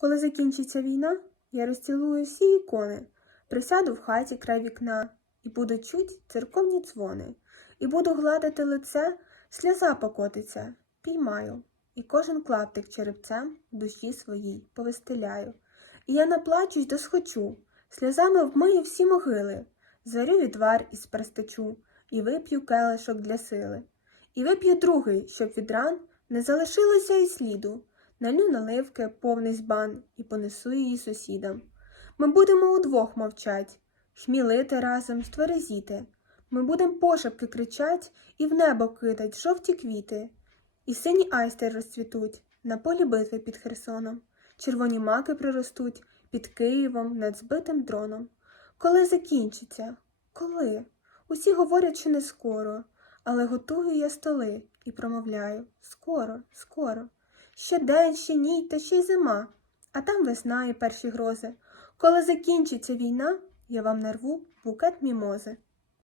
Коли закінчиться війна, я розцілую всі ікони, присяду в хаті край вікна, і буду чуть церковні дзвони, і буду гладити лице, сльоза покотиться, піймаю, і кожен клаптик черепцем в душі своїй повистеляю. І я наплачусь до схочу, сльозами вмию всі могили, зварю відвар із перстечу, і вип'ю келишок для сили. І вип'ю другий, щоб від ран не залишилося й сліду. Налю наливки повний збан і понесу її сусідам. Ми будемо удвох мовчать, хмілити разом, стверезіти. Ми будем пошепки кричать і в небо кидать жовті квіти. І сині айсти розцвітуть на полі битви під Херсоном. Червоні маки приростуть під Києвом над збитим дроном. Коли закінчиться? Коли? Усі говорять, що не скоро, але готую я столи і промовляю скоро, скоро. Ще день, ще ніч, та ще й зима, а там весна і перші грози. Коли закінчиться війна, я вам нарву букет мімози.